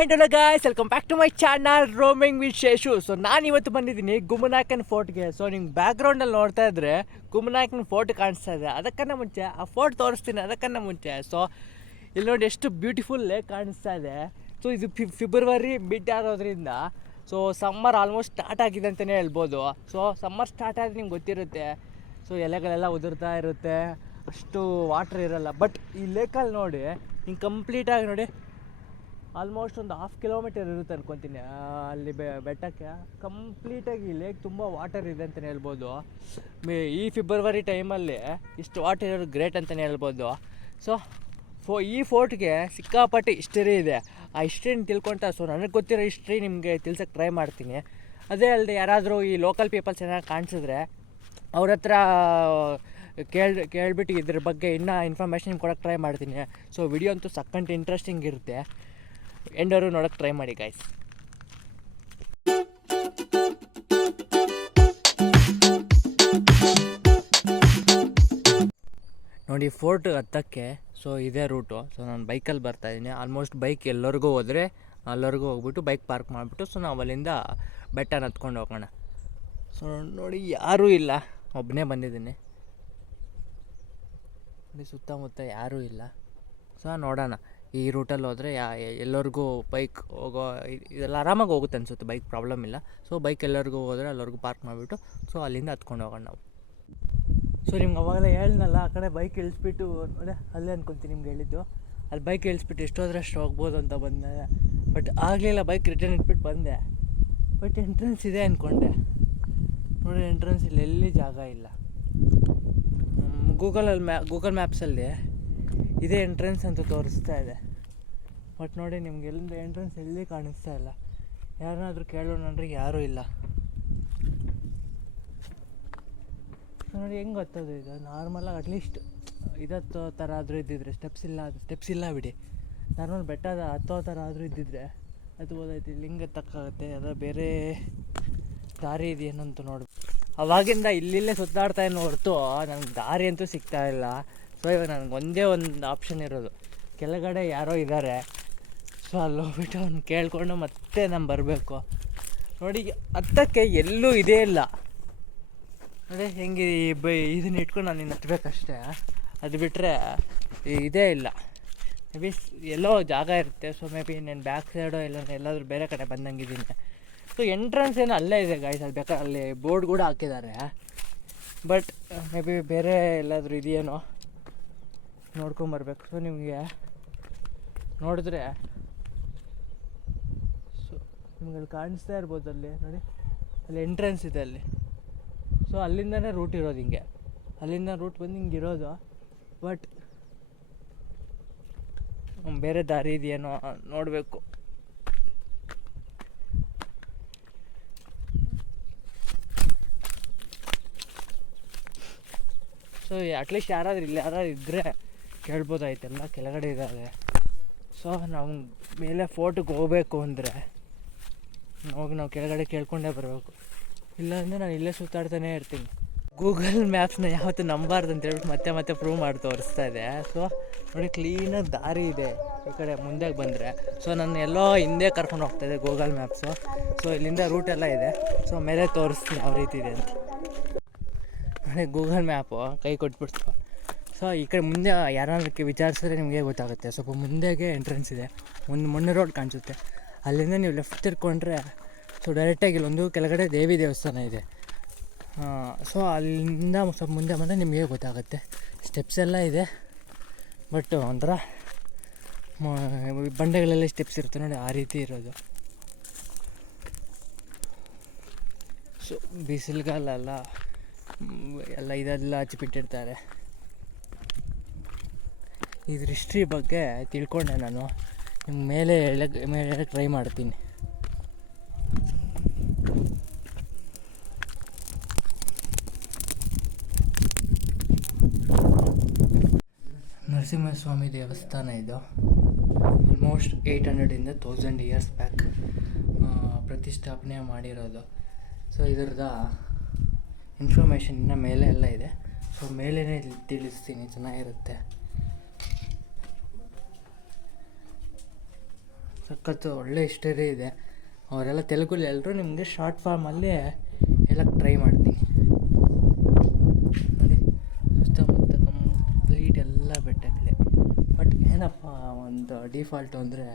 Hello guys, welcome back to my channel roaming with Seshu. So ನಾನು ಇವತ್ತು ಬಂದಿದ್ದೀನಿ ಗುಮ್ಮನಾಯಕನ ಫೋರ್ಟ್ಗೆ. So ನಿಮ್ಗೆ ಬ್ಯಾಕ್ಗ್ರೌಂಡಲ್ಲಿ ನೋಡ್ತಾ ಇದ್ರೆ ಗುಮ್ಮನಾಯಕನ ಫೋರ್ಟ್ ಕಾಣಿಸ್ತಾ ಇದೆ. ಅದಕ್ಕನ್ನ ಮುಂಚೆ ಆ ಫೋರ್ಟ್ ತೋರಿಸ್ತೀನಿ. ಅದಕ್ಕನ್ನ ಮುಂಚೆ ಇಲ್ಲಿ ನೋಡಿ ಎಷ್ಟು ಬ್ಯೂಟಿಫುಲ್ ಲೇಕ್ ಕಾಣಿಸ್ತಾ ಇದೆ. ಸೊ ಇದು ಫೆಬ್ರವರಿ ಮಿಡ್ ಆಗೋದ್ರಿಂದ ಸಮ್ಮರ್ ಆಲ್ಮೋಸ್ಟ್ ಸ್ಟಾರ್ಟ್ ಆಗಿದೆ ಅಂತಲೇ ಹೇಳ್ಬೋದು. ಸಮ್ಮರ್ ಸ್ಟಾರ್ಟ್ ಆದರೆ ನಿಮ್ಗೆ ಗೊತ್ತಿರುತ್ತೆ, ಎಲೆಗಳೆಲ್ಲ ಉದುರ್ತಾ ಇರುತ್ತೆ, ಅಷ್ಟು ವಾಟ್ರ್ ಇರೋಲ್ಲ. ಬಟ್ ಈ ಲೇಕಲ್ಲಿ ನೋಡಿ ಹಿಂಗೆ ಕಂಪ್ಲೀಟಾಗಿ ನೋಡಿ ಆಲ್ಮೋಸ್ಟ್ ಒಂದು 1/2 ಕಿಲೋಮೀಟರ್ ಇರುತ್ತೆ ಅನ್ಕೊತೀನಿ ಅಲ್ಲಿ ಬೆಟ್ಟಕ್ಕೆ. ಕಂಪ್ಲೀಟಾಗಿ ಲೇಕ್ ತುಂಬ ವಾಟರ್ ಇದೆ ಅಂತಲೇ ಹೇಳ್ಬೋದು. ಈ ಫೆಬ್ರವರಿ ಟೈಮಲ್ಲಿ ಇಷ್ಟು ವಾಟರ್ ಇರೋದು ಗ್ರೇಟ್ ಅಂತಲೇ ಹೇಳ್ಬೋದು. ಈ ಫೋರ್ಟ್ಗೆ ಸಿಕ್ಕಾಪಟ್ಟೆ ಹಿಸ್ಟರಿ ಇದೆ. ಆ ಹಿಸ್ಟ್ರಿನ ತಿಳ್ಕೊತ ನನಗೆ ಗೊತ್ತಿರೋ ಹಿಸ್ಟ್ರಿ ನಿಮಗೆ ತಿಳ್ಸೋಕ್ಕೆ ಟ್ರೈ ಮಾಡ್ತೀನಿ. ಅದೇ ಅಲ್ಲದೆ ಯಾರಾದರೂ ಈ ಲೋಕಲ್ ಪೀಪಲ್ಸ್ ಏನಾದ್ರು ಕಾಣಿಸಿದ್ರೆ ಅವ್ರ ಹತ್ರ ಕೇಳಿಬಿಟ್ಟು ಇದ್ರ ಬಗ್ಗೆ ಇನ್ನೂ ಇನ್ಫಾರ್ಮೇಷನ್ ಕೊಡೋಕ್ಕೆ ಟ್ರೈ ಮಾಡ್ತೀನಿ. ವಿಡಿಯೋ ಅಂತೂ ಸಕ್ಕಂಟು ಇಂಟ್ರೆಸ್ಟಿಂಗ್ ಇರುತ್ತೆ. ಎಂಡವರು ನೋಡೋಕ್ಕೆ ಟ್ರೈ ಮಾಡಿ ಗಾಯ್ಸ್. ನೋಡಿ ಫೋರ್ಟ್ ಹತ್ತಕ್ಕೆ ಇದೇ ರೂಟು. ನಾನು ಬೈಕಲ್ಲಿ ಬರ್ತಾಯಿದ್ದೀನಿ. ಆಲ್ಮೋಸ್ಟ್ ಬೈಕ್ ಎಲ್ಲರಿಗೂ ಹೋದರೆ ಎಲ್ಲರಿಗೂ ಹೋಗ್ಬಿಟ್ಟು ಬೈಕ್ ಪಾರ್ಕ್ ಮಾಡಿಬಿಟ್ಟು ನಾವು ಅಲ್ಲಿಂದ ಬೆಟ್ಟನ ಹತ್ಕೊಂಡು ಹೋಗೋಣ. ನೋಡಿ ಯಾರೂ ಇಲ್ಲ, ಒಬ್ಬನೇ ಬಂದಿದ್ದೀನಿ. ನೋಡಿ ಸುತ್ತಮುತ್ತ ಯಾರೂ ಇಲ್ಲ. ನೋಡೋಣ ಈ ರೂಟಲ್ಲಿ ಹೋದರೆ ಎಲ್ಲರಿಗೂ ಬೈಕ್ ಹೋಗೋ ಇದೆಲ್ಲ ಆರಾಮಾಗಿ ಹೋಗುತ್ತೆ ಅನಿಸುತ್ತೆ, ಬೈಕ್ ಪ್ರಾಬ್ಲಮ್ ಇಲ್ಲ. ಬೈಕ್ ಎಲ್ಲರಿಗೂ ಹೋದರೆ ಎಲ್ಲರಿಗೂ ಪಾರ್ಕ್ ಮಾಡಿಬಿಟ್ಟು ಅಲ್ಲಿಂದ ಹತ್ಕೊಂಡು ಹೋಗೋಣ ನಾವು. ನಿಮ್ಗೆ ಅವಾಗಲೇ ಹೇಳಿದ್ನಲ್ಲ, ಆ ಕಡೆ ಬೈಕ್ ಇಳಿಸ್ಬಿಟ್ಟು ನೋಡಿ ಅಲ್ಲೇ ಅನ್ಕೊತೀನಿ ನಿಮ್ಗೆ ಹೇಳಿದ್ದು. ಅಲ್ಲಿ ಬೈಕ್ ಇಳಿಸ್ಬಿಟ್ಟು ಎಷ್ಟೋದ್ರೆ ಅಷ್ಟು ಹೋಗ್ಬೋದು ಅಂತ ಬಂದೆ. ಬಟ್ ಆಗಲಿಲ್ಲ, ಬೈಕ್ ರಿಟರ್ನ್ ಇಟ್ಬಿಟ್ಟು ಬಂದೆ. ಬಟ್ ಎಂಟ್ರೆನ್ಸ್ ಇದೆ ಅಂದ್ಕೊಂಡೆ. ನೋಡಿ ಎಂಟ್ರೆನ್ಸ್ ಇಲ್ಲ, ಎಲ್ಲಿ ಜಾಗ ಇಲ್ಲ. ಗೂಗಲ್ ಮ್ಯಾಪ್ಸಲ್ಲಿ ಇದೇ ಎಂಟ್ರೆನ್ಸ್ ಅಂತ ತೋರಿಸ್ತಾ ಇದೆ. ಬಟ್ ನೋಡಿ ನಿಮ್ಗೆ ಎಲ್ಲಿಂದ ಎಂಟ್ರೆನ್ಸ್ ಎಲ್ಲಿ ಕಾಣಿಸ್ತಾ ಇಲ್ಲ. ಯಾರನ್ನಾದರೂ ಕೇಳೋಣ ಅಂದರೆ ಯಾರೂ ಇಲ್ಲ. ನೋಡಿ ಹೆಂಗೆ ಹತ್ತೋದು ಇದು ನಾರ್ಮಲಾಗಿ ಅಟ್ಲೀಸ್ಟ್ ಇದತ್ತೋ ಥರ ಆದರೂ ಇದ್ದಿದ್ರೆ, ಸ್ಟೆಪ್ಸ್ ಇಲ್ಲ ಬಿಡಿ, ನಾರ್ಮಲ್ ಬೆಟ್ಟದ ಹತ್ತೋ ಥರ ಆದರೂ ಇದ್ದಿದ್ರೆ ಅದು ಹೋದಾಯ್ತು. ಇಲ್ಲಿ ಹಿಂಗೆ ತಕ್ಕಾಗುತ್ತೆ, ಅದರ ಬೇರೆ ದಾರಿ ಇದೆಯೇನಂತ ನೋಡಿ. ಅವಾಗಿಂದ ಇಲ್ಲಿಲ್ಲೇ ಸುತ್ತಾಡ್ತಾ ಇನ್ನು ಹೊರತು ನನಗೆ ದಾರಿ ಅಂತೂ ಸಿಗ್ತಾ ಇಲ್ಲ. ಇವಾಗ ನನಗೆ ಒಂದೇ ಒಂದು ಆಪ್ಷನ್ ಇರೋದು, ಕೆಳಗಡೆ ಯಾರೋ ಇದ್ದಾರೆ. ಅಲ್ಲಿ ಹೋಗ್ಬಿಟ್ಟು ಅವ್ನು ಕೇಳಿಕೊಂಡು ಮತ್ತೆ ನಾನು ಬರಬೇಕು. ನೋಡಿ ಹತ್ತಕ್ಕೆ ಎಲ್ಲೂ ಇದೇ ಇಲ್ಲ. ನೋಡಿ ಹೆಂಗೆ ಇದನ್ನ ಇಟ್ಕೊಂಡು ನಾನು ಇನ್ನು ಹತ್ಬೇಕಷ್ಟೇ. ಅದು ಬಿಟ್ಟರೆ ಇದೇ ಇಲ್ಲ. ಮೇ ಬಿ ಎಲ್ಲೋ ಜಾಗ ಇರುತ್ತೆ. ಮೇ ಬಿ ನಾನು ಬ್ಯಾಕ್ ಸೈಡೋ ಎಲ್ಲಾದರೂ ಬೇರೆ ಕಡೆ ಬಂದಂಗಿದ್ದೀನಿ. ಎಂಟ್ರೆನ್ಸ್ ಏನೋ ಅಲ್ಲೇ ಇದೆ ಗಾಯ್ಸ್, ಅಲ್ಲಿ ಬೇಕಾದ್ರೆ ಅಲ್ಲಿ ಬೋರ್ಡ್ ಕೂಡ ಹಾಕಿದ್ದಾರೆ. ಬಟ್ ಮೇ ಬಿ ಬೇರೆ ಎಲ್ಲಾದರೂ ಇದೆಯೇನೋ ನೋಡ್ಕೊಂಬರ್ಬೇಕು. ನಿಮಗೆ ನೋಡಿದ್ರೆ ನಿಮ್ಗೆ ಅಲ್ಲಿ ಕಾಣಿಸ್ತಾ ಇರ್ಬೋದು. ಅಲ್ಲಿ ನೋಡಿ ಅಲ್ಲಿ ಎಂಟ್ರೆನ್ಸ್ ಇದೆ ಅಲ್ಲಿ. ಅಲ್ಲಿಂದನೇ ರೂಟ್ ಇರೋದು, ಹಿಂಗೆ ಅಲ್ಲಿಂದ ರೂಟ್ ಬಂದು ಹಿಂಗೆ ಇರೋದು. ಬಟ್ ಬೇರೆ ದಾರಿ ಇದೆಯೇನೋ ನೋಡಬೇಕು. ಅಟ್ಲೀಸ್ಟ್ ಯಾರಾದರೂ ಇದ್ದರೆ ಕೇಳ್ಬೋದಾಯ್ತೆಲ್ಲ ಕೆಳಗಡೆ ಇದ್ದಾವೆ. ನಾವು ಮೇಲೆ ಫೋರ್ಟಿಗೆ ಹೋಗಬೇಕು ಅಂದರೆ ನಾವು ಕೆಳಗಡೆ ಕೇಳ್ಕೊಂಡೇ ಬರಬೇಕು. ಇಲ್ಲಾಂದರೆ ನಾನು ಇಲ್ಲೇ ಸುತ್ತಾಡ್ತಾನೇ ಇರ್ತೀನಿ. ಗೂಗಲ್ ಮ್ಯಾಪ್ಸ್ನ ಯಾವತ್ತೂ ನಂಬಾರ್ದು ಅಂತ ಹೇಳ್ಬಿಟ್ಟು ಮತ್ತೆ ಪ್ರೂವ್ ಮಾಡಿ ತೋರಿಸ್ತಾ ಇದೆ. ನೋಡಿ ಕ್ಲೀನಾಗಿ ದಾರಿ ಇದೆ ಈ ಕಡೆ ಮುಂದೆ ಬಂದರೆ. ನನ್ನ ಎಲ್ಲೋ ಹಿಂದೆ ಕರ್ಕೊಂಡು ಹೋಗ್ತಾಯಿದೆ ಗೂಗಲ್ ಮ್ಯಾಪ್ಸು. ಇಲ್ಲಿಂದ ರೂಟೆಲ್ಲ ಇದೆ. ಮೇಲೆ ತೋರಿಸ್ತೀನಿ ಯಾವ ರೀತಿ ಇದೆ ಅಂತ. ನೋಡಿ ಗೂಗಲ್ ಮ್ಯಾಪು ಕೈ ಕೊಟ್ಬಿಡ್ತು. ಈ ಕಡೆ ಮುಂದೆ ಯಾರಾದ್ರೂ ವಿಚಾರಿಸಿದ್ರೆ ನಿಮಗೆ ಗೊತ್ತಾಗುತ್ತೆ. ಸ್ವಲ್ಪ ಮುಂದೆಗೆ ಎಂಟ್ರೆನ್ಸ್ ಇದೆ, ಒಂದು ಮಣ್ಣು ರೋಡ್ ಕಾಣಿಸುತ್ತೆ. ಅಲ್ಲಿಂದ ನೀವು ಲೆಫ್ಟ್ ತಿರ್ಕೊಂಡ್ರೆ ಡೈರೆಕ್ಟಾಗಿ ಇಲ್ಲೊಂದು ಕೆಳಗಡೆ ದೇವಿ ದೇವಸ್ಥಾನ ಇದೆ. ಅಲ್ಲಿಂದ ಸ್ವಲ್ಪ ಮುಂದೆ ಬಂದರೆ ನಿಮಗೆ ಗೊತ್ತಾಗುತ್ತೆ. ಸ್ಟೆಪ್ಸ್ ಎಲ್ಲ ಇದೆ, ಬಟ್ ಒಂಥರ ಬಂಡೆಗಳೆಲ್ಲ ಸ್ಟೆಪ್ಸ್ ಇರುತ್ತೆ ನೋಡಿ, ಆ ರೀತಿ ಇರೋದು. ಬಿಸಿಲುಗಾಲೆಲ್ಲ ಇದೆಲ್ಲ ಹಚ್ಚಿಬಿಟ್ಟಿರ್ತಾರೆ. ಇದ್ರ ಹಿಸ್ಟ್ರಿ ಬಗ್ಗೆ ತಿಳ್ಕೊಂಡೆ ನಾನು ನಿಮ್ಮ ಮೇಲೆ ಟ್ರೈ ಮಾಡ್ತೀನಿ. ನರಸಿಂಹಸ್ವಾಮಿ ದೇವಸ್ಥಾನ ಇದು. ಆಲ್ಮೋಸ್ಟ್ 800 1000 ಇಯರ್ಸ್ ಬ್ಯಾಕ್ ಪ್ರತಿಷ್ಠಾಪನೆ ಮಾಡಿರೋದು. ಇದರದ ಇನ್ಫಾರ್ಮೇಷನ್ ಇನ್ನು ಮೇಲೆ ಎಲ್ಲ ಇದೆ. ಮೇಲೇ ತಿಳಿಸ್ತೀನಿ, ಚೆನ್ನಾಗಿರುತ್ತೆ. ಸಖತ್ತು ಒಳ್ಳೆ ಹಿಸ್ಟರಿ ಇದೆ. ಅವರೆಲ್ಲ ತೆಲುಗಲ್ಲಿ ಎಲ್ಲರೂ ನಿಮಗೆ ಶಾರ್ಟ್ ಫಾರ್ಮಲ್ಲಿ ಹೇಳಕ್ಕೆ ಟ್ರೈ ಮಾಡ್ತೀನಿ. ನೋಡಿ ಸುತ್ತಮುತ್ತ ಕಂಪ್ಲೀಟ್ ಎಲ್ಲ ಬೆಟ್ಟಗಳೇ. ಬಟ್ ಏನಪ್ಪ ಒಂದು ಡಿಫಾಲ್ಟು ಅಂದರೆ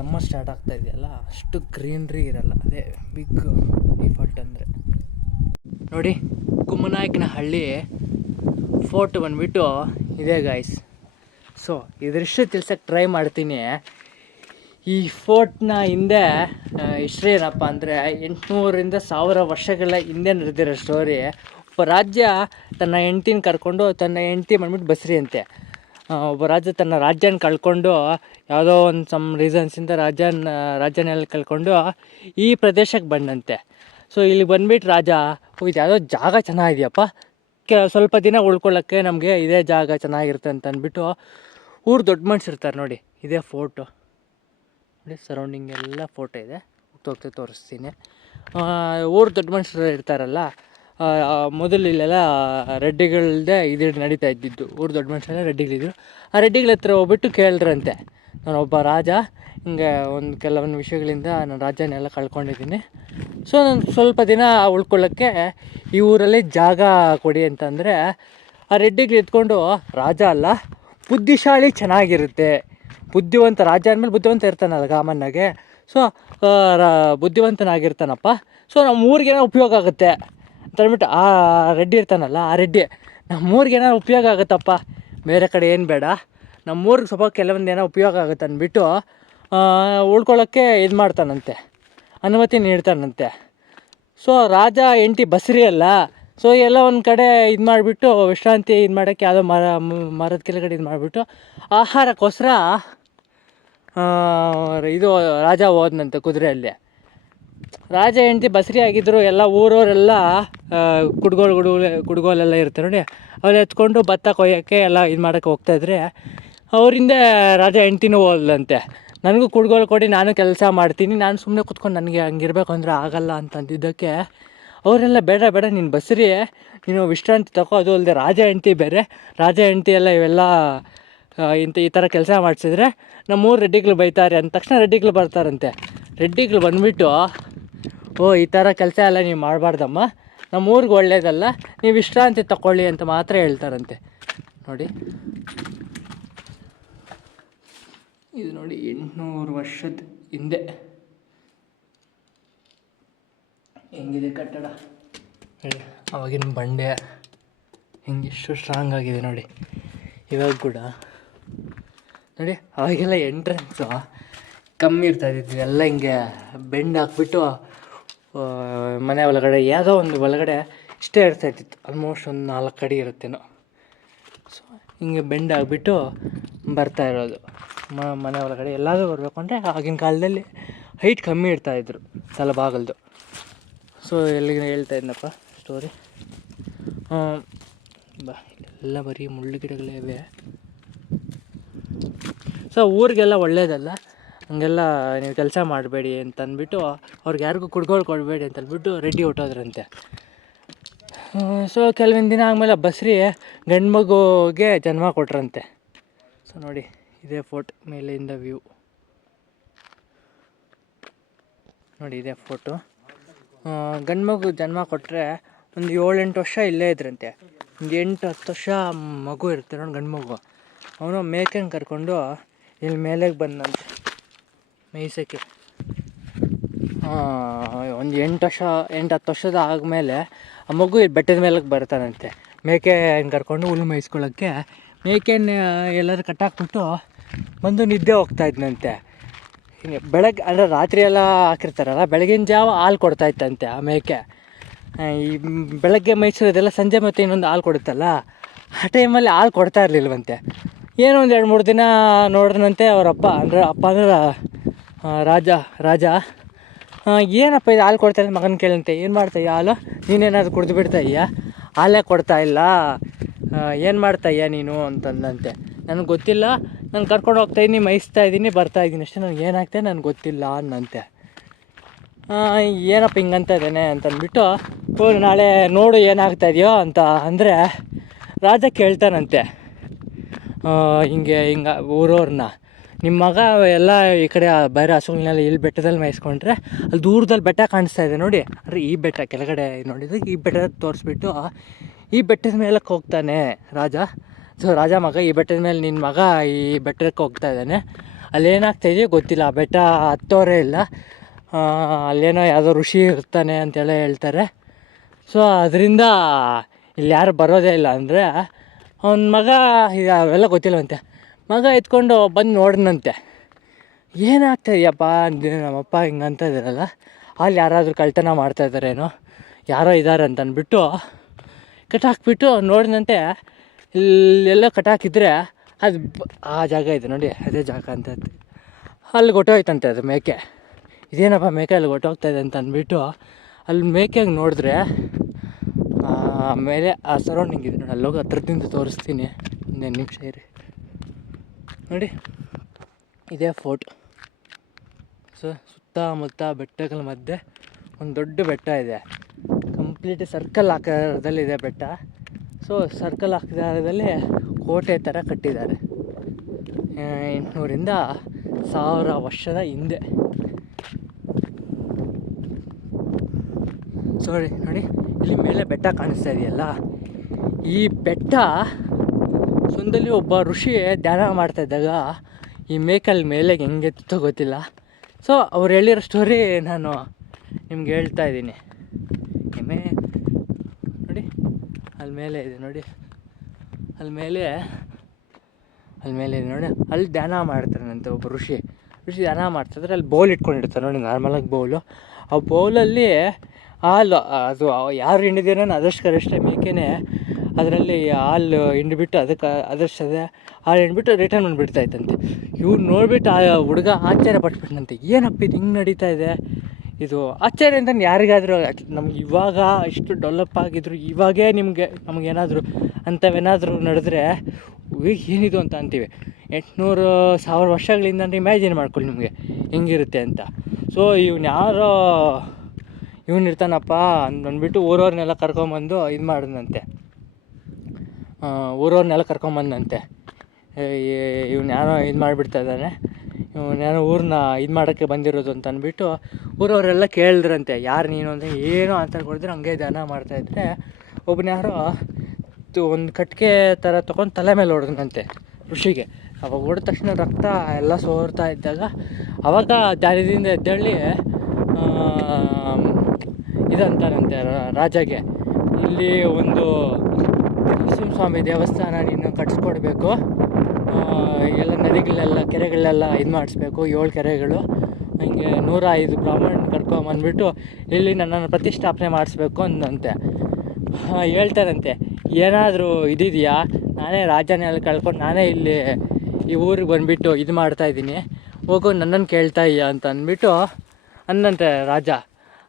ಸಮ್ಮರ್ ಸ್ಟಾರ್ಟ್ ಆಗ್ತಾ ಇದೆಯಲ್ಲ, ಅಷ್ಟು ಗ್ರೀನ್ರಿ ಇರಲ್ಲ. ಅದೇ ಬಿಗ್ ಡಿಫಾಲ್ಟ್ ಅಂದರೆ. ನೋಡಿ ಕುಮ್ಮನಾಯಕನಹಳ್ಳಿ ಫೋರ್ಟ್ ಬಂದುಬಿಟ್ಟು ಇದೆ ಗಾಯ್ಸ್. ಸೊ ಇದೃಶ್ಯ ತಿಳ್ಸೋಕ್ಕೆ ಟ್ರೈ ಮಾಡ್ತೀನಿ. ಈ ಫೋರ್ಟ್ನ ಹಿಂದೆ ಹಿಸ್ಟ್ರಿ ಏನಪ್ಪ ಅಂದರೆ 800ರಿಂದ 1000 ವರ್ಷಗಳ ಹಿಂದೆ ನಡೆದಿರೋ ಸ್ಟೋರಿ. ಒಬ್ಬ ರಾಜ್ಯ ತನ್ನ ಹೆಂಡ್ತಿನ ಕರ್ಕೊಂಡು, ತನ್ನ ಹೆಂಡ್ತಿ ಬಂದ್ಬಿಟ್ಟು ಬಸ್ರಿ ಅಂತೆ. ಒಬ್ಬ ರಾಜ್ಯ ತನ್ನ ರಾಜ್ಯನ ಕಳ್ಕೊಂಡು, ಯಾವುದೋ ಒಂದು ಸಮ್ ರೀಸನ್ಸಿಂದ ರಾಜ್ಯನೆಲ್ಲ ಕಳ್ಕೊಂಡು ಈ ಪ್ರದೇಶಕ್ಕೆ ಬಂದಂತೆ. ಸೊ ಇಲ್ಲಿ ಬಂದ್ಬಿಟ್ಟು ರಾಜ ಇದು ಯಾವುದೋ ಜಾಗ ಚೆನ್ನಾಗಿದೆಯಪ್ಪ, ಸ್ವಲ್ಪ ದಿನ ಉಳ್ಕೊಳ್ಳೋಕ್ಕೆ ನಮಗೆ ಇದೇ ಜಾಗ ಚೆನ್ನಾಗಿರುತ್ತೆ ಅಂತ ಅಂದ್ಬಿಟ್ಟು ಊರು ದೊಡ್ಡ ಮನುಷ್ಯರು ಇರ್ತಾರೆ. ನೋಡಿ ಇದೇ ಫೋಟೋ, ನೋಡಿ ಸರೌಂಡಿಂಗ್ ಎಲ್ಲ ಫೋಟೋ ಇದೆ, ಹೋಗ್ತಾ ತೋರಿಸ್ತೀನಿ. ಊರು ದೊಡ್ಡ ಮನುಷ್ಯರು ಇರ್ತಾರಲ್ಲ, ಮೊದಲು ಇಲ್ಲೆಲ್ಲ ರೆಡ್ಡಿಗಳದ್ದೇ ಇದು ನಡೀತಾ ಇದ್ದಿದ್ದು. ಊರು ದೊಡ್ಡ ಮನುಷ್ಯರೆಲ್ಲ ರೆಡ್ಡಿಗಳಿದ್ರು. ಆ ರೆಡ್ಡಿಗಳ ಹತ್ರ ಹೋಗ್ಬಿಟ್ಟು ಕೇಳಿದ್ರಂತೆ, ನಾನೊಬ್ಬ ರಾಜ, ಹಿಂಗೆ ಒಂದು ಕೆಲವೊಂದು ವಿಷಯಗಳಿಂದ ನಾನು ರಾಜ್ಯನೆಲ್ಲ ಕಳ್ಕೊಂಡಿದ್ದೀನಿ. ಸೊ ನಾನು ಸ್ವಲ್ಪ ದಿನ ಉಳ್ಕೊಳ್ಳೋಕ್ಕೆ ಈ ಊರಲ್ಲಿ ಜಾಗ ಕೊಡಿ ಅಂತಂದರೆ, ಆ ರೆಡ್ಡಿಗಳು ಎತ್ಕೊಂಡು, ರಾಜ ಅಲ್ಲ ಬುದ್ಧಿಶಾಲಿ ಚೆನ್ನಾಗಿರುತ್ತೆ, ಬುದ್ಧಿವಂತ ರಾಜ ಅಂದಮೇಲೆ ಬುದ್ಧಿವಂತ ಇರ್ತಾನಲ್ಲ ಕಾಮನ್ನಾಗೆ. ಸೊ ಬುದ್ಧಿವಂತನಾಗಿರ್ತಾನಪ್ಪ, ಸೊ ನಮ್ಮ ಊರಿಗೇನೋ ಉಪಯೋಗ ಆಗುತ್ತೆ ಅಂತ ಅಂದ್ಬಿಟ್ಟು ಆ ರೆಡ್ಡಿ ಇರ್ತಾನಲ್ಲ, ಆ ರೆಡ್ಡಿ ನಮ್ಮೂರಿಗೇನೋ ಉಪಯೋಗ ಆಗುತ್ತಪ್ಪ, ಬೇರೆ ಕಡೆ ಏನು ಬೇಡ, ನಮ್ಮೂರಿಗೆ ಸ್ವಲ್ಪ ಕೆಲವೊಂದು ಏನೋ ಉಪಯೋಗ ಆಗುತ್ತೆ ಅಂದ್ಬಿಟ್ಟು ಉಳ್ಕೊಳ್ಳೋಕ್ಕೆ ಇದು ಮಾಡ್ತಾನಂತೆ, ಅನುಮತಿ ನೀಡ್ತಾನಂತೆ. ಸೊ ರಾಜ ಹೆಂಡ್ತಿ ಬಸ್ರಿ ಅಲ್ಲ, ಸೊ ಎಲ್ಲ ಒಂದು ಕಡೆ ಇದು ಮಾಡಿಬಿಟ್ಟು ವಿಶ್ರಾಂತಿ ಇದು ಮಾಡೋಕ್ಕೆ ಯಾವುದೋ ಮರದ ಕೆಳಗಡೆ ಇದು ಮಾಡಿಬಿಟ್ಟು ಆಹಾರಕ್ಕೋಸ್ಕರ ಇದು ರಾಜ ಹೋದ್ನಂತೆ ಕುದುರೆಯಲ್ಲಿ. ರಾಜ ಹೆಂಡ್ತಿ ಬಸ್ರಿ ಆಗಿದ್ದರು. ಎಲ್ಲ ಊರವರೆಲ್ಲ ಕುಡ್ಗೋಲೆಲ್ಲ ಇರ್ತಾರೆ ನೋಡಿ, ಅವ್ರು ಎತ್ಕೊಂಡು ಭತ್ತ ಕೊಯ್ಯೋಕ್ಕೆ ಎಲ್ಲ ಇದು ಮಾಡೋಕ್ಕೆ ಹೋಗ್ತಾಯಿದ್ರೆ, ಅವರಿಂದ ರಾಜ ಹೆಂಡ್ತಿನೂ ಹೋದ್ಲಂತೆ. ನನಗೂ ಕುಡ್ಗೋಲು ಕೊಡಿ, ನಾನು ಕೆಲಸ ಮಾಡ್ತೀನಿ, ನಾನು ಸುಮ್ಮನೆ ಕೂತ್ಕೊಂಡು ನನಗೆ ಹಂಗಿರ್ಬೇಕು ಅಂದರೆ ಆಗಲ್ಲ ಅಂತಂದಿದ್ದಕ್ಕೆ ಅವರೆಲ್ಲ ಬೇಡ ಬೇಡ, ನೀನು ಬಸ್ರಿ, ನೀನು ವಿಶ್ರಾಂತಿ ತಗೋ. ಅದು ಅಲ್ಲದೆ ರಾಜ ಹೆಂಡ್ತಿ ಬೇರೆ, ರಾಜ ಹೆಂಡ್ತಿ ಎಲ್ಲ ಇವೆಲ್ಲ ಈ ಥರ ಕೆಲಸ ಮಾಡಿಸಿದ್ರೆ ನಮ್ಮೂರು ರೆಡ್ಡಿಗಳು ಬೈತಾರೆ ಅಂದ ತಕ್ಷಣ ರೆಡ್ಡಿಗಳು ಬರ್ತಾರಂತೆ. ರೆಡ್ಡಿಗಳು ಬಂದುಬಿಟ್ಟು, ಓ ಈ ಥರ ಕೆಲಸ ಎಲ್ಲ ನೀವು ಮಾಡಬಾರ್ದಮ್ಮ, ನಮ್ಮ ಊರಿಗೆ ಒಳ್ಳೇದಲ್ಲ, ನೀವು ವಿಶ್ರಾಂತಿ ತಗೊಳ್ಳಿ ಅಂತ ಮಾತ್ರ ಹೇಳ್ತಾರಂತೆ. ನೋಡಿ ಇದು ನೋಡಿ 800 ವರ್ಷದ ಹಿಂದೆ ಹೆಂಗಿದೆ ಕಟ್ಟಡ. ಅವಾಗಿನ ಬಂಡೆ ಹೆಂಗೆಷ್ಟು ಸ್ಟ್ರಾಂಗ್ ಆಗಿದೆ ನೋಡಿ. ಇವಾಗ ಕೂಡ ನೋಡಿ, ಅವಾಗೆಲ್ಲ ಎಂಟ್ರೆನ್ಸು ಕಮ್ಮಿ ಇರ್ತಾಯಿತ್ತು, ಎಲ್ಲ ಹಿಂಗೆ ಬೆಂಡ್ ಹಾಕ್ಬಿಟ್ಟು ಮನೆ ಒಳಗಡೆ ಯಾವುದೋ ಒಂದು ಒಳಗಡೆ ಇಷ್ಟೇ ಇರ್ತಾಯಿತ್ತು, ಆಲ್ಮೋಸ್ಟ್ ಒಂದು 4 ಅಡಿ ಇರುತ್ತೇನೋ. ಸೊ ಹಿಂಗೆ ಬೆಂಡ್ ಆಗಿಬಿಟ್ಟು ಬರ್ತಾ ಇರೋದು ಮನೆ ಒಳಗಡೆ. ಎಲ್ಲಾದರೂ ಬರಬೇಕು ಅಂದರೆ ಆಗಿನ ಕಾಲದಲ್ಲಿ ಹೈಟ್ ಕಮ್ಮಿ ಇರ್ತಾಯಿದ್ರು ತಲೆಬಾಗಲ್ದು. ಸೊ ಎಲ್ಲಿಗೆ ಹೇಳ್ತಾ ಇದ್ನಪ್ಪ ಸ್ಟೋರಿ. ಎಲ್ಲ ಬರೀ ಮುಳ್ಳು ಗಿಡಗಳೇ ಇವೆ. ಸೊ ಊರಿಗೆಲ್ಲ ಒಳ್ಳೇದಲ್ಲ, ಹಂಗೆಲ್ಲ ನೀವು ಕೆಲಸ ಮಾಡಬೇಡಿ ಅಂತಂದ್ಬಿಟ್ಟು ಅವ್ರಿಗೆ ಯಾರಿಗೂ ಕುಡ್ಗೋಳು ಕೊಡಬೇಡಿ ಅಂತಂದ್ಬಿಟ್ಟು ರೆಡ್ಡಿ ಹೊಟ್ಟೋದ್ರಂತೆ. ಸೊ ಕೆಲವೊಂದು ದಿನ ಆದಮೇಲೆ ಬಸ್ರಿ ಗಂಡು ಮಗುಗೆ ಜನ್ಮ ಕೊಟ್ರಂತೆ. ಸೊ ನೋಡಿ ಇದೇ ಫೋಟೋ ಮೇಲಿಂದ ವ್ಯೂ ನೋಡಿ, ಇದೇ ಫೋಟೋ. ಗಂಡು ಮಗು ಜನ್ಮ ಕೊಟ್ಟರೆ ಒಂದು 7-8 ವರ್ಷ ಇಲ್ಲೇ ಇದ್ರಂತೆ. ಒಂದು 8-10 ವರ್ಷ ಮಗು ಇರುತ್ತೆ ನೋಡಿ, ಗಂಡು ಮಗು. ಅವನು ಮೇಕೆನ ಕರ್ಕೊಂಡು ಇಲ್ಲಿ ಮೇಲೆಗೆ ಬಂದಂತೆ ಮೇಯ್ಸೋಕ್ಕೆ. ಒಂದು 8-10 ವರ್ಷದ ಆದಮೇಲೆ ಆ ಮಗು ಇಲ್ಲಿ ಬೆಟ್ಟದ ಮೇಲಕ್ಕೆ ಬರ್ತಾನಂತೆ. ಮೇಕೆನ ಕರ್ಕೊಂಡು ಹುಲ್ಲು ಮೇಯಿಸ್ಕೊಳ್ಳೋಕ್ಕೆ ಮೇಕೆನ ಎಲ್ಲರೂ ಕಟ್ಟಾಕ್ಬಿಟ್ಟು ಬಂದು ನಿದ್ದೆ ಹೋಗ್ತಾ ಇದ್ನಂತೆ. ಬೆಳಗ್ಗೆ ಅಂದರೆ ರಾತ್ರಿ ಎಲ್ಲ ಹಾಕಿರ್ತಾರಲ್ಲ, ಬೆಳಗಿನ ಜಾವ ಹಾಲು ಕೊಡ್ತಾಯಿತ್ತಂತೆ ಆ ಮೇಕೆ. ಈ ಬೆಳಗ್ಗೆ ಮೇಯಿಸಿರೋದೆಲ್ಲ ಸಂಜೆ ಮತ್ತು ಇನ್ನೊಂದು ಹಾಲು ಕೊಡುತ್ತಲ್ಲ, ಆ ಟೈಮಲ್ಲಿ ಹಾಲು ಕೊಡ್ತಾ ಇರಲಿಲ್ವಂತೆ. ಏನೋ ಒಂದು 2-3 ದಿನ ನೋಡ್ರಂತೆ ಅವರಪ್ಪ, ಅಂದರೆ ರಾಜ ಏನಪ್ಪ ಇದು ಹಾಲು ಕೊಡ್ತಾ ಇಲ್ಲ ಮಗನ ಕೇಳಂತೆ. ಏನು ಮಾಡ್ತಾಯಿಯ ಹಾಲು, ನೀನೇನಾದ್ರು ಕುಡಿದು ಬಿಡ್ತಾಯಿಯಾ, ಹಾಲೇ ಕೊಡ್ತಾ ಇಲ್ಲ, ಏನು ಮಾಡ್ತಾಯಿಯ ನೀನು ಅಂತಂದಂತೆ. ನನಗೆ ಗೊತ್ತಿಲ್ಲ, ನಾನು ಕರ್ಕೊಂಡು ಹೋಗ್ತಾಯಿದ್ದೀನಿ, ಮೇಯಿಸ್ತಾ ಇದ್ದೀನಿ, ಬರ್ತಾಯಿದ್ದೀನಿ ಅಷ್ಟೇ, ನನಗೆ ಏನಾಗ್ತಾಯಿದೆ ನನಗೆ ಗೊತ್ತಿಲ್ಲ ಅನ್ನಂತೆ. ಏನಪ್ಪ ಹಿಂಗಂತ ಇದ್ದಾನೆ ಅಂತಂದ್ಬಿಟ್ಟು ಹೋಗಿ ನಾಳೆ ನೋಡು ಏನಾಗ್ತಾಯಿದೆಯೋ ಅಂತ ಅಂದರೆ ರಾಜ ಕೇಳ್ತಾನಂತೆ ಹಿಂಗೆ ಊರವ್ರನ್ನ, ನಿಮ್ಮ ಮಗ ಎಲ್ಲ ಈ ಕಡೆ ಬೇರೆ ಹಸುಗಳನ್ನೆಲ್ಲ ಇಲ್ಲಿ ಬೆಟ್ಟದಲ್ಲಿ ಮೇಯಿಸ್ಕೊಂಡ್ರೆ ಅಲ್ಲಿ ದೂರದಲ್ಲಿ ಬೆಟ್ಟ ಕಾಣಿಸ್ತಾ ಇದೆ ನೋಡಿ. ಅಂದರೆ ಈ ಬೆಟ್ಟ ಕೆಳಗಡೆ ನೋಡಿದರೆ ಈ ಬೆಟ್ಟ ತೋರಿಸ್ಬಿಟ್ಟು ಈ ಬೆಟ್ಟದ ಮೇಲಕ್ಕೆ ಹೋಗ್ತಾನೆ ರಾಜ. ಸೊ ರಾಜ ಮಗ ಈ ಬೆಟ್ಟದ ಮೇಲೆ ನಿನ್ನ ಮಗ ಈ ಬೆಟ್ಟಕ್ಕೆ ಹೋಗ್ತಾ ಇದ್ದಾನೆ. ಅಲ್ಲೇನಾಗ್ತಾಯಿದೆಯೋ ಗೊತ್ತಿಲ್ಲ, ಆ ಬೆಟ್ಟ ಹತ್ತೋರೇ ಇಲ್ಲ. ಅಲ್ಲೇನೋ ಯಾವುದೋ ಋಷಿ ಇರ್ತಾನೆ ಅಂತೆಲ್ಲ ಹೇಳ್ತಾರೆ. ಸೊ ಅದರಿಂದ ಇಲ್ಲಿ ಯಾರು ಬರೋದೇ ಇಲ್ಲ. ಅಂದರೆ ಅವನ ಮಗ ಅವೆಲ್ಲ ಗೊತ್ತಿಲ್ಲವಂತೆ. ಮಗ ಎತ್ಕೊಂಡು ಬಂದು ನೋಡಿದಂತೆ, ಏನಾಗ್ತಾಯಿದೆಯಪ್ಪ ಅಂದಿನ ನಮ್ಮಪ್ಪ ಹಿಂಗೆ ಅಂತ ಇದ್ದಾರಲ್ಲ, ಅಲ್ಲಿ ಯಾರಾದರೂ ಕಳ್ತನ ಮಾಡ್ತಾಯಿದ್ದಾರೇನೋ, ಯಾರೋ ಇದ್ದಾರೆ ಅಂತ ಅಂದ್ಬಿಟ್ಟು ಕಟ್ಟಾಕ್ಬಿಟ್ಟು ನೋಡಿದಂತೆ. ಇಲ್ಲೆಲ್ಲ ಕಟ್ಟಾಕಿದ್ರೆ ಅದು ಆ ಜಾಗ ಇದೆ ನೋಡಿ, ಅದೇ ಜಾಗ ಅಂತ ಅಲ್ಲಿ ಗೊಟ್ಟೋಯ್ತಂತೆ ಅದು ಮೇಕೆ. ಇದೇನಪ್ಪ ಮೇಕೆ ಅಲ್ಲಿ ಗೊಟ್ಟೋಗ್ತಾಯಿದೆ ಅಂತ ಅಂದ್ಬಿಟ್ಟು ಅಲ್ಲಿ ಮೇಕೆಗೆ ನೋಡಿದ್ರೆ ಆಮೇಲೆ ಆ ಸರೌಂಡಿಂಗ್ ಇದೆ ನೋಡಿ, ಅಲ್ಲೋಗಿ ಹತ್ರದಿಂದ ತೋರಿಸ್ತೀನಿ, ಒಂದೇನು ನಿಮಿಷ ಇರಿ ನೋಡಿ. ಇದೇ ಫೋರ್ಟ್. ಸೊ ಸುತ್ತಮುತ್ತ ಬೆಟ್ಟಗಳ ಮಧ್ಯೆ ಒಂದು ದೊಡ್ಡ ಬೆಟ್ಟ ಇದೆ, ಕಂಪ್ಲೀಟ್ ಸರ್ಕಲ್ ಆಕಾರದಲ್ಲಿದೆ ಬೆಟ್ಟ. ಸೊ ಸರ್ಕಲ್ ಆಕಾರದಲ್ಲಿ ಕೋಟೆ ಥರ ಕಟ್ಟಿದ್ದಾರೆ 800ರಿಂದ 1000 ವರ್ಷದ ಹಿಂದೆ. ಸಾರಿ ನೋಡಿ, ಇಲ್ಲಿ ಮೇಲೆ ಬೆಟ್ಟ ಕಾಣಿಸ್ತಾ ಇದೆಯಲ್ಲ, ಈ ಬೆಟ್ಟ ಸುಂದಲ್ಲಿ ಒಬ್ಬ ಋಷಿ ಧ್ಯಾನ ಮಾಡ್ತಾಯಿದ್ದಾಗ ಈ ಮೇಕಲ್ ಮೇಲೆ ಹೆಂಗೆ ಗೊತ್ತಿಲ್ಲ. ಸೊ ಅವ್ರು ಹೇಳಿರೋ ಸ್ಟೋರಿ ನಾನು ನಿಮ್ಗೆ ಹೇಳ್ತಾ ಇದ್ದೀನಿ. ನೋಡಿ ಅಲ್ಲಿ ಮೇಲೆ ಇದೆ ನೋಡಿ, ಅಲ್ಲಿ ಮೇಲೆ ಇದೆ ನೋಡಿ, ಅಲ್ಲಿ ಧ್ಯಾನ ಮಾಡ್ತಾರಂತೆ ಒಬ್ಬ ಋಷಿ ಧ್ಯಾನ ಮಾಡ್ತಿದ್ರೆ ಅಲ್ಲಿ ಬೌಲ್ ಇಟ್ಕೊಂಡಿರ್ತಾರೆ ನೋಡಿ, ನಾರ್ಮಲಾಗಿ ಬೌಲು. ಆ ಬೌಲಲ್ಲಿ ಹಾಲು, ಅದು ಯಾರು ಹಿಂಡಿದ್ದೀರೋ ಅದಷ್ಟೇ ಮೇಕೆನೇ ಅದರಲ್ಲಿ ಹಾಲು ಹಿಂಡಿಬಿಟ್ಟು ಅದಕ್ಕೆ ಹಾಲು ಹಿಂಡ್ಬಿಟ್ಟು ರಿಟರ್ನ್ ಬಂದುಬಿಡ್ತಾಯಿತ್ತಂತೆ. ಇವ್ರು ನೋಡಿಬಿಟ್ಟು ಆ ಹುಡುಗ ಆಶ್ಚರ್ಯ ಪಟ್ಬಿಟ್ಟಂತೆ, ಏನಪ್ಪ ಇದು ಹಿಂಗೆ ನಡೀತಾ ಇದೆ, ಇದು ಆಶ್ಚರ್ಯ ಅಂತ ಯಾರಿಗಾದರೂ. ನಮ್ಗೆ ಇವಾಗ ಇಷ್ಟು ಡೆವಲಪ್ ಆಗಿದ್ರು ಇವಾಗೇ ನಮಗೇನಾದರೂ ಅಂಥವೇನಾದರೂ ನಡೆದ್ರೆ ಏನಿದು ಅಂತ ಅಂತೀವಿ. 800-1000 ವರ್ಷಗಳಿಂದ ಅಂದರೆ ಇಮ್ಯಾಜಿನ್ ಮಾಡ್ಕೊಳ್ಳಿ ನಿಮಗೆ ಹೆಂಗಿರುತ್ತೆ ಅಂತ. ಸೊ ಇವನಿರ್ತಾನಪ್ಪ ಅಂದ್ಬಿಟ್ಟು ಊರವ್ರನ್ನೆಲ್ಲ ಕರ್ಕೊಂಬಂದು ಇದು ಮಾಡಿದಂತೆ, ಊರವ್ರನ್ನೆಲ್ಲ ಕರ್ಕೊಂಬಂದಂತೆ. ಯಾರೋ ಇದು ಮಾಡಿಬಿಡ್ತಾ ಇದ್ದಾನೆ, ಯಾರೋ ಊರನ್ನ ಇದು ಮಾಡೋಕ್ಕೆ ಬಂದಿರೋದು ಅಂತ ಅಂದ್ಬಿಟ್ಟು ಊರವರೆಲ್ಲ ಕೇಳಿದ್ರಂತೆ, ಯಾರು ನೀನು ಅಂದರೆ ಏನೋ ಅಂತ ಕೊಡಿದ್ರೆ ಹಂಗೆ ಧ್ಯಾನ ಮಾಡ್ತಾಯಿದ್ರೆ ಯಾರೋ ಒಂದು ಕಟ್ಟಿಗೆ ಥರ ತೊಗೊಂಡು ತಲೆ ಮೇಲೆ ಹೊಡೆದಂತೆ ಋಷಿಗೆ. ಅವಾಗ ಹೊಡೆದ ತಕ್ಷಣ ರಕ್ತ ಎಲ್ಲ ಸೋರ್ತಾ ಇದ್ದಾಗ ಅವಾಗ ಧ್ಯಾನದಿಂದ ಎದ್ದೇಳಿ ಇದಂತಾನಂತೆ ರಾಜಗೆ, ಇಲ್ಲಿ ಒಂದು ನರಸಿಂಹಸ್ವಾಮಿ ದೇವಸ್ಥಾನ ನೀನು ಕಟ್ಸ್ಕೊಡ್ಬೇಕು, ಎಲ್ಲ ನದಿಗಳೆಲ್ಲ ಕೆರೆಗಳೆಲ್ಲ ಇದು ಮಾಡಿಸ್ಬೇಕು, 7 ಕೆರೆಗಳು, ಹಿಂಗೆ 105 ಬ್ರಾಹ್ಮಣನ ಕರ್ಕೊಂಬಂದ್ಬಿಟ್ಟು ಇಲ್ಲಿ ನನ್ನನ್ನು ಪ್ರತಿಷ್ಠಾಪನೆ ಮಾಡಿಸ್ಬೇಕು ಅಂದಂತೆ. ಹೇಳ್ತಾರಂತೆ, ಏನಾದರೂ ಇದಿದೆಯಾ, ನಾನೇ ರಾಜನೆಲ್ಲ ಕಳ್ಕೊಂಡು ನಾನೇ ಇಲ್ಲಿ ಈ ಊರಿಗೆ ಬಂದುಬಿಟ್ಟು ಇದು ಮಾಡ್ತಾಯಿದ್ದೀನಿ, ಹೋಗು ನನ್ನನ್ನು ಕೇಳ್ತಾಯ್ಯ ಅಂತ ಅಂದ್ಬಿಟ್ಟು ಅನ್ನಂತೆ ರಾಜ.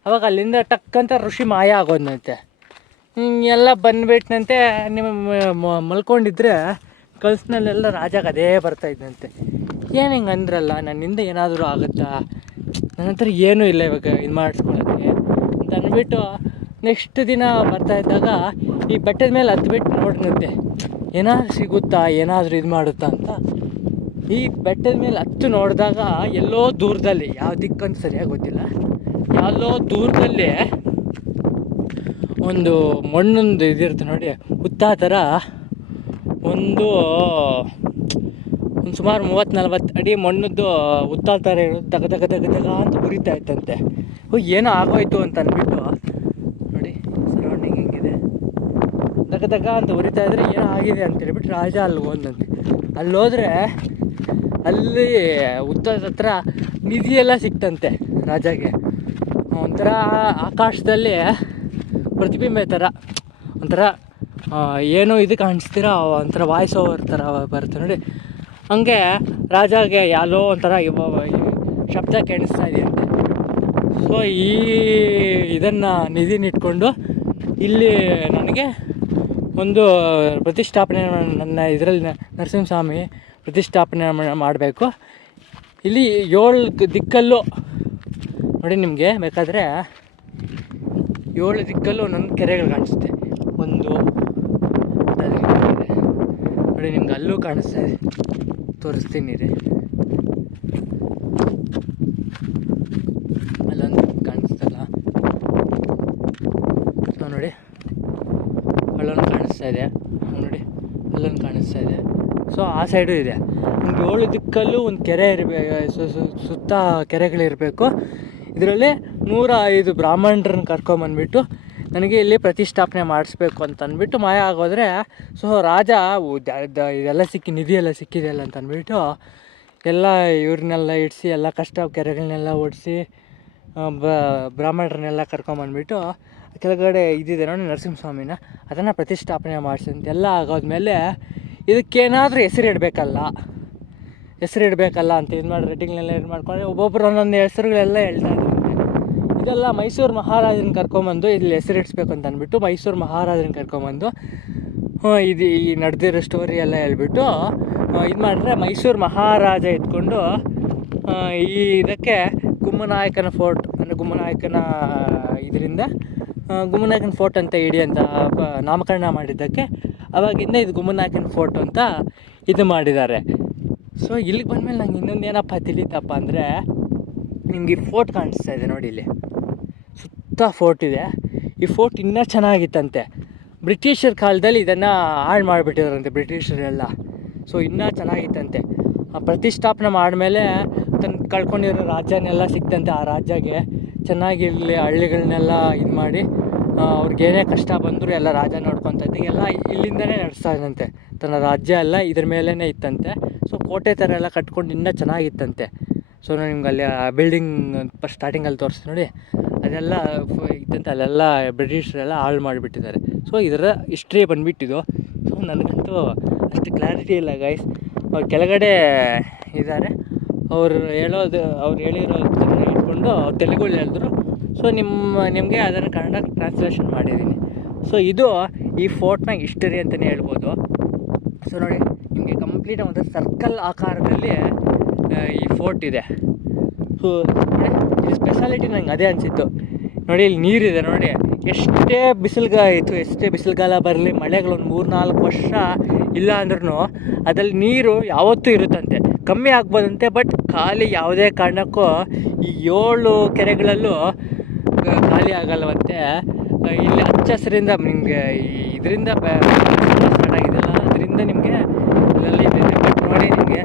ಅವಾಗ ಅಲ್ಲಿಂದ ಟಕ್ಕಂತ ಋಷಿ ಮಾಯ ಆಗೋದಂತೆ. ಹಿಂಗೆಲ್ಲ ಬಂದುಬಿಟ್ನಂತೆ. ನಿಮ್ಮ ಮಲ್ಕೊಂಡಿದ್ರೆ ಕಲ್ಸ್ನಲ್ಲೆಲ್ಲ ರಾಜಾಗ ಅದೇ ಬರ್ತಾಯಿದ್ದಂತೆ. ಏನು ಹಿಂಗೆ ಅಂದ್ರಲ್ಲ, ನನ್ನಿಂದ ಏನಾದರೂ ಆಗುತ್ತಾ, ನನ್ನ ಹತ್ರ ಏನೂ ಇಲ್ಲ ಇವಾಗ ಇದು ಮಾಡಿಸ್ಕೊಳಕ್ಕೆ ಅಂತ ಅಂದ್ಬಿಟ್ಟು ನೆಕ್ಸ್ಟ್ ದಿನ ಬರ್ತಾಯಿದ್ದಾಗ ಈ ಬೆಟ್ಟದ ಮೇಲೆ ಹತ್ಬಿಟ್ಟು ನೋಡಿದಂತೆ, ಏನಾದರೂ ಸಿಗುತ್ತಾ, ಏನಾದರೂ ಇದು ಮಾಡುತ್ತಾ ಅಂತ. ಈ ಬೆಟ್ಟದ ಮೇಲೆ ಹತ್ತು ನೋಡಿದಾಗ ಎಲ್ಲೋ ದೂರದಲ್ಲಿ, ಯಾವ ದಿಕ್ಕಂತ ಸರಿಯಾಗಿ ಗೊತ್ತಿಲ್ಲ, ಎಲ್ಲೋ ದೂರದಲ್ಲಿ ಒಂದು ಮಣ್ಣೊಂದು ಇದಿರುತ್ತೆ ನೋಡಿ, ಹುತ್ತ ಥರ ಒಂದು ಸುಮಾರು 30-40 ಅಡಿ ಮಣ್ಣದ್ದು ಹುತ್ತ ಥರ ಇರೋದು ದಗ ದಗ ದಗ ದಗ ಅಂತ ಉರಿತಾ ಇತ್ತಂತೆ. ಏನೋ ಆಗೋಯ್ತು ಅಂತ ಅಂದ್ಬಿಟ್ಟು ನೋಡಿ, ಸರೌಂಡಿಂಗ್ ಹೆಂಗಿದೆ, ದಗ ದಗ ಅಂತ ಉರಿತಾ ಇದ್ರೆ ಏನೋ ಆಗಿದೆ ಅಂತೇಳ್ಬಿಟ್ಟು ರಾಜ ಅಲ್ಲಿ ಹೋದಂತೆ. ಅಲ್ಲಿ ಹೋದರೆ ಅಲ್ಲಿ ಹುತ್ತದ ಹತ್ರ ನಿಧಿಯೆಲ್ಲ ಸಿಕ್ತಂತೆ ರಾಜಗೆ. ಒಂಥರ ಆಕಾಶದಲ್ಲಿ ಪ್ರತಿಬಿಂಬ ಥರ ಒಂಥರ ಏನೋ ಇದು ಕಾಣಿಸ್ತೀರ, ಒಂಥರ ವಾಯ್ಸ್ ಓವರ್ ಥರ ಬರುತ್ತೆ ನೋಡಿ, ಹಂಗೆ ರಾಜಾಗೆ ಯಾವುದೋ ಒಂಥರ ಶಬ್ದ ಕೇಳಿಸ್ತಾ ಇದೆಯಂತೆ. ಸೊ ಇದನ್ನು ನಿಧಿನಿಟ್ಕೊಂಡು ಇಲ್ಲಿ ನನಗೆ ಒಂದು ಪ್ರತಿಷ್ಠಾಪನೆ, ನನ್ನ ಇದರಲ್ಲಿ ನರಸಿಂಹಸ್ವಾಮಿ ಪ್ರತಿಷ್ಠಾಪನೆ ಮಾಡಬೇಕು. ಇಲ್ಲಿ 7 ದಿಕ್ಕಲ್ಲೂ ನೋಡಿ, ನಿಮಗೆ ಬೇಕಾದರೆ 7 ದಿಕ್ಕಲ್ಲೂ ಒಂದೊಂದು ಕೆರೆಗಳು ಕಾಣಿಸುತ್ತೆ. ಒಂದು ನೋಡಿ, ನಿಮ್ಗೆ ಅಲ್ಲೂ ಕಾಣಿಸ್ತಾ ಇದೆ, ತೋರಿಸ್ತೀನಿ ರೀ. ಕಾಣಿಸ್ತಾ ಇದೆ ನೋಡಿ, ಅಲ್ಲೊಂದು ಕಾಣಿಸ್ತಾ ಇದೆ. ಸೊ ಆ ಸೈಡು ಇದೆ. ಒಂದು 7 ದಿಕ್ಕಲ್ಲೂ ಒಂದು ಕೆರೆ ಇರಬೇಕು, ಸುತ್ತ ಕೆರೆಗಳಿರಬೇಕು. ಇದರಲ್ಲಿ 105 ಬ್ರಾಹ್ಮಣರನ್ನ ಕರ್ಕೊಂಬಂದ್ಬಿಟ್ಟು ನನಗೆ ಇಲ್ಲಿ ಪ್ರತಿಷ್ಠಾಪನೆ ಮಾಡಿಸ್ಬೇಕು ಅಂತ ಅಂದ್ಬಿಟ್ಟು ಮಾಯ ಆಗೋದ್ರೆ, ಸೊ ರಾಜ ಇದೆಲ್ಲ ನಿಧಿ ಎಲ್ಲ ಸಿಕ್ಕಿದೆಯಲ್ಲ ಅಂತ ಅಂದ್ಬಿಟ್ಟು ಎಲ್ಲ ಇವ್ರನ್ನೆಲ್ಲ ಇಡಿಸಿ ಎಲ್ಲ ಕಷ್ಟ ಕೆರೆಗಳನ್ನೆಲ್ಲ ಓಡಿಸಿ ಬ್ರಾಹ್ಮಣರನ್ನೆಲ್ಲ ಕರ್ಕೊಂಬಂದ್ಬಿಟ್ಟು ಕೆಳಗಡೆ ಇದಿದೆ ನೋಡಿ ನರಸಿಂಹಸ್ವಾಮಿನ, ಅದನ್ನು ಪ್ರತಿಷ್ಠಾಪನೆ ಮಾಡಿಸಿ ಎಲ್ಲ ಆಗೋದ್ಮೇಲೆ ಇದಕ್ಕೇನಾದರೂ ಹೆಸರಿಡಬೇಕಲ್ಲ ಅಂತ ಇದು ಮಾಡಿ ರೆಡ್ಡಿಗಳನ್ನೆಲ್ಲ ಇದು ಮಾಡ್ಕೊಂಡ್ರೆ ಒಬ್ಬೊಬ್ಬರು ಒಂದೊಂದು ಹೆಸರುಗಳೆಲ್ಲ ಹೇಳ್ತಾ ಇದ್ರಂತೆ. ಇದೆಲ್ಲ ಮೈಸೂರು ಮಹಾರಾಜನ ಕರ್ಕೊಂಬಂದು ಇಲ್ಲಿ ಹೆಸರಿಡಿಸ್ಬೇಕು ಅಂತ ಅಂದ್ಬಿಟ್ಟು ಮೈಸೂರು ಮಹಾರಾಜನ ಕರ್ಕೊಂಬಂದು ಇದು ಈ ನಡೆದಿರೋ ಸ್ಟೋರಿ ಎಲ್ಲ ಹೇಳ್ಬಿಟ್ಟು ಇದು ಮಾಡಿದ್ರೆ ಮೈಸೂರು ಮಹಾರಾಜ ಇದ್ಕೊಂಡು ಇದಕ್ಕೆ ಗುಮ್ಮನಾಯಕನ ಫೋರ್ಟ್ ಅಂದರೆ ಗುಮ್ಮನಾಯಕನ ಇದರಿಂದ ಗುಮ್ಮನಾಯಕನ ಫೋರ್ಟ್ ಅಂತ ಇಡಿ ಅಂತ ನಾಮಕರಣ ಮಾಡಿದ್ದಕ್ಕೆ ಅವಾಗಿಂದ ಇದು ಗುಮ್ಮನಾಯಕನ ಫೋರ್ಟ್ ಅಂತ ಇದು ಮಾಡಿದ್ದಾರೆ. ಸೊ ಇಲ್ಲಿಗೆ ಬಂದಮೇಲೆ ನಂಗೆ ಇನ್ನೊಂದು ಏನಪ್ಪ ತಿಳಿತಪ್ಪ ಅಂದರೆ, ನಿಮ್ಗೆ ಈ ಫೋರ್ಟ್ ಕಾಣಿಸ್ತಾ ಇದೆ ನೋಡಿ, ಇಲ್ಲಿ ಸುತ್ತ ಫೋರ್ಟ್ ಇದೆ. ಈ ಫೋರ್ಟ್ ಇನ್ನೂ ಚೆನ್ನಾಗಿತ್ತಂತೆ. ಬ್ರಿಟಿಷರ ಕಾಲದಲ್ಲಿ ಇದನ್ನು ಹಾಳು ಮಾಡಿಬಿಟ್ಟಿದಾರಂತೆ ಬ್ರಿಟಿಷರೆಲ್ಲ. ಸೊ ಇನ್ನೂ ಚೆನ್ನಾಗಿತ್ತಂತೆ. ಪ್ರತಿಷ್ಠಾಪನೆ ಮಾಡಿದ್ಮೇಲೆ ಕಳ್ಕೊಂಡಿರೋ ರಾಜ್ಯನೆಲ್ಲ ಸಿಕ್ತಂತೆ. ಆ ರಾಜ್ಯಗೆ ಚೆನ್ನಾಗಿ ಇಲ್ಲಿ ಹಳ್ಳಿಗಳನ್ನೆಲ್ಲ ಇದು ಮಾಡಿ ಅವ್ರಿಗೇನೇ ಕಷ್ಟ ಬಂದರೂ ಎಲ್ಲ ರಾಜ ನೋಡ್ಕೊತ ಇದ್ದ ಎಲ್ಲ ಇಲ್ಲಿಂದನೇ ನಡೆಸ್ತಾ ಇದ್ದಂತೆ. ತನ್ನ ರಾಜ್ಯ ಎಲ್ಲ ಇದ್ರ ಮೇಲೇ ಇತ್ತಂತೆ. ಸೊ ಕೋಟೆ ಥರ ಎಲ್ಲ ಕಟ್ಕೊಂಡು ಇನ್ನೂ ಚೆನ್ನಾಗಿತ್ತಂತೆ. ಸೊ ನಿಮ್ಗೆ ಅಲ್ಲಿ ಆ ಬಿಲ್ಡಿಂಗ್ ಫಸ್ಟ್ ಸ್ಟಾರ್ಟಿಂಗಲ್ಲಿ ತೋರಿಸಿ ನೋಡಿ, ಅದೆಲ್ಲ ಇದ್ದಂತೆ ಅಲ್ಲೆಲ್ಲ ಬ್ರಿಟಿಷರೆಲ್ಲ ಹಾಳು ಮಾಡಿಬಿಟ್ಟಿದ್ದಾರೆ. ಸೊ ಇದರ ಹಿಸ್ಟ್ರಿ ಬಂದುಬಿಟ್ಟಿದ್ದು. ಸೊ ನನಗಂತೂ ಅಷ್ಟು ಕ್ಲಾರಿಟಿ ಇಲ್ಲ ಗೈಸ್. ಅವ್ರು ಕೆಳಗಡೆ ಇದ್ದಾರೆ, ಅವ್ರು ಹೇಳಿರೋದನ್ನ ಇಟ್ಕೊಂಡು ಅವ್ರು ತೆಲುಗಲ್ಲಿ ಹೇಳಿದ್ರು. ಸೊ ನಿಮಗೆ ಅದನ್ನು ಕನ್ನಡ ಟ್ರಾನ್ಸ್ಲೇಷನ್ ಮಾಡಿದ್ದೀನಿ. ಸೊ ಇದು ಈ ಫೋರ್ಟ್ನ ಹಿಸ್ಟರಿ ಅಂತಲೇ ಹೇಳ್ಬೋದು. ಸೊ ನೋಡಿ, ನಿಮಗೆ ಕಂಪ್ಲೀಟ್ ಒಂದು ಸರ್ಕಲ್ ಆಕಾರದಲ್ಲಿ ಈ ಫೋರ್ಟ್ ಇದೆ. ಸೊ ನೋಡಿ, ಇದು ಸ್ಪೆಷಾಲಿಟಿ ನಂಗೆ ಅದೇ ಅನಿಸಿತ್ತು. ನೋಡಿ, ಇಲ್ಲಿ ನೀರಿದೆ ನೋಡಿ, ಎಷ್ಟೇ ಬಿಸಿಲುಗಾಲ ಬರಲಿ, ಮಳೆಗಳು ಒಂದು 3-4 ವರ್ಷ ಇಲ್ಲ ಅಂದ್ರೂ ಅದ್ರಲ್ಲಿ ನೀರು ಯಾವತ್ತೂ ಇರುತ್ತಂತೆ. ಕಮ್ಮಿ ಆಗ್ಬೋದಂತೆ, ಬಟ್ ಖಾಲಿ ಯಾವುದೇ ಕಾರಣಕ್ಕೂ ಈ 7 ಕೆರೆಗಳಲ್ಲೂ ಖಾಲಿ ಆಗಲ್ವಂತೆ. ಇಲ್ಲಿ ಹಚ್ಚ ಹಸಿರಿಂದ ನಿಮಗೆ ಇದರಿಂದ ಸ್ಟಾರ್ಟ್ ಆಗಿದೆಯಲ್ಲ, ಅದರಿಂದ ನಿಮಗೆ ಇದರಲ್ಲಿ ನೋಡಿ, ನಿಮಗೆ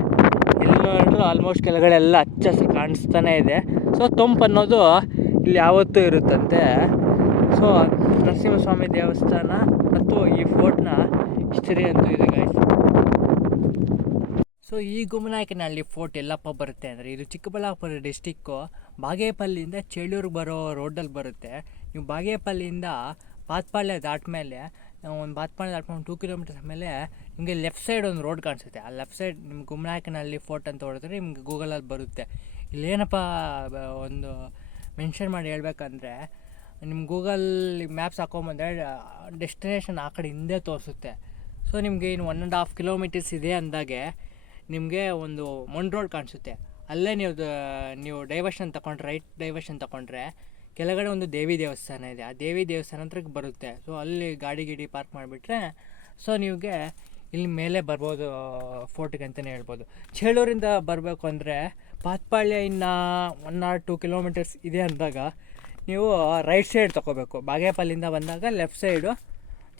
ಇಲ್ಲಿ ನೋಡಿದ್ರು ಆಲ್ಮೋಸ್ಟ್ ಕೆಳಗಡೆಲ್ಲ ಹಚ್ಚ ಹಸಿರು ಕಾಣಿಸ್ತಾನೆ ಇದೆ. ಸೊ ತಂಪು ಅನ್ನೋದು ಇಲ್ಲಿ ಯಾವತ್ತೂ ಇರುತ್ತಂತೆ. ಸೊ ನರಸಿಂಹಸ್ವಾಮಿ ದೇವಸ್ಥಾನ ಮತ್ತು ಈ ಫೋರ್ಟ್ನ ಹಿಸ್ಟರಿ ಅಂತೂ ಇದೆ ಗೈಸ್. ಸೊ ಈ ಗುಮ್ಮನಾಯಕನಹಳ್ಳಿ ಫೋರ್ಟ್ ಎಲ್ಲಪ್ಪ ಬರುತ್ತೆ ಅಂದರೆ, ಇದು ಚಿಕ್ಕಬಳ್ಳಾಪುರ ಡಿಸ್ಟಿಕ್ಕು ಬಾಗೇಪಲ್ಲಿಯಿಂದ ಚೇಳೂರಿಗೆ ಬರೋ ರೋಡಲ್ಲಿ ಬರುತ್ತೆ. ನೀವು ಬಾಗೇಪಲ್ಲಿಯಿಂದ ಪಾತ್ಪಾಳ್ಯ ದಾಟ್ಮೇಲೆ ಬಾತ್ಪಾಳ್ಯ ದಾಟ್ಕೊಂಡು 2 ಕಿಲೋಮೀಟರ್ಸ್ ಮೇಲೆ ನಿಮಗೆ ಲೆಫ್ಟ್ ಸೈಡ್ ಒಂದು ರೋಡ್ ಕಾಣಿಸುತ್ತೆ. ಆ ಲೆಫ್ಟ್ ಸೈಡ್ ನಿಮ್ಗೆ ಗುಮ್ಮನಾಯಕನಹಳ್ಳಿ ಫೋರ್ಟ್ ಅಂತ ಹೊಡೆದ್ರೆ ನಿಮ್ಗೆ ಗೂಗಲಲ್ಲಿ ಬರುತ್ತೆ. ಇಲ್ಲೇನಪ್ಪ ಒಂದು ಮೆನ್ಷನ್ ಮಾಡಿ ಹೇಳ್ಬೇಕಂದ್ರೆ, ನಿಮ್ಮ ಗೂಗಲ್ ಮ್ಯಾಪ್ಸ್ ಹಾಕೊಂಬಂದರೆ ಡೆಸ್ಟಿನೇಷನ್ ಆ ಕಡೆ ಹಿಂದೆ ತೋರಿಸುತ್ತೆ. ಸೊ ನಿಮಗೆ ಇನ್ನು 1.5 ಕಿಲೋಮೀಟರ್ಸ್ ಇದೆ ಅಂದಾಗೆ ನಿಮಗೆ ಒಂದು ಮೊಂಡ್ ರೋಡ್ ಕಾಣಿಸುತ್ತೆ. ಅಲ್ಲೇ ನೀವು ಡೈವರ್ಷನ್ ತಗೊಂಡ್ರೆ, ರೈಟ್ ಡೈವರ್ಷನ್ ತಗೊಂಡ್ರೆ ಕೆಳಗಡೆ ಒಂದು ದೇವಿ ದೇವಸ್ಥಾನ ಇದೆ. ಆ ದೇವಿ ದೇವಸ್ಥಾನ ಹತ್ರಕ್ಕೆ ಬರುತ್ತೆ. ಸೊ ಅಲ್ಲಿ ಗಾಡಿ ಪಾರ್ಕ್ ಮಾಡಿಬಿಟ್ರೆ ಸೊ ನಿಮಗೆ ಇಲ್ಲಿ ಮೇಲೆ ಬರ್ಬೋದು ಫೋರ್ಟಿಗೆ ಅಂತಲೇ ಹೇಳ್ಬೋದು. ಚೇಳೂರಿಂದ ಬರಬೇಕು ಅಂದರೆ ಪಾತ್ಪಾಳ್ಯ ಇನ್ನು 1 or 2 ಕಿಲೋಮೀಟರ್ಸ್ ಇದೆ ಅಂದಾಗ ನೀವು ರೈಟ್ ಸೈಡ್ ತೊಗೋಬೇಕು. ಬಾಗೇಪಲ್ಲಿಂದ ಬಂದಾಗ ಲೆಫ್ಟ್ ಸೈಡು,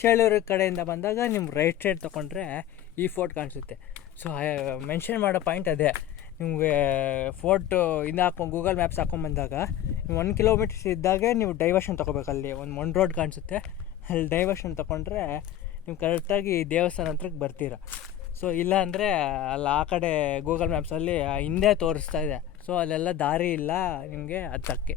ಚೇಳೂರು ಕಡೆಯಿಂದ ಬಂದಾಗ ನಿಮ್ಮ ರೈಟ್ ಸೈಡ್ ತೊಗೊಂಡ್ರೆ ಈ ಫೋರ್ಟ್ ಕಾಣಿಸುತ್ತೆ. ಸೊ ಮೆನ್ಷನ್ ಮಾಡೋ ಪಾಯಿಂಟ್ ಅದೇ, ನಿಮಗೆ ಫೋರ್ಟು ಗೂಗಲ್ ಮ್ಯಾಪ್ಸ್ ಹಾಕೊಂಡ್ಬಂದಾಗ ನೀವು 1 ಕಿಲೋಮೀಟರ್ಸ್ ಇದ್ದಾಗೆ ನೀವು ಡೈವರ್ಷನ್ ತೊಗೋಬೇಕು. ಅಲ್ಲಿ ಒಂದು ಮೊಂಡ್ ರೋಡ್ ಕಾಣಿಸುತ್ತೆ, ಅಲ್ಲಿ ಡೈವರ್ಷನ್ ತೊಗೊಂಡ್ರೆ ನೀವು ಕರೆಕ್ಟಾಗಿ ದೇವಸ್ಥಾನ ಹತ್ರಕ್ಕೆ ಬರ್ತೀರ. ಸೊ ಇಲ್ಲ ಅಂದರೆ ಅಲ್ಲಿ ಆ ಕಡೆ ಗೂಗಲ್ ಮ್ಯಾಪ್ಸಲ್ಲಿ ಹಿಂದೆ ತೋರಿಸ್ತಾ ಇದೆ. ಸೊ ಅಲ್ಲೆಲ್ಲ ದಾರಿ ಇಲ್ಲ ನಿಮಗೆ ಹತ್ತಕ್ಕೆ.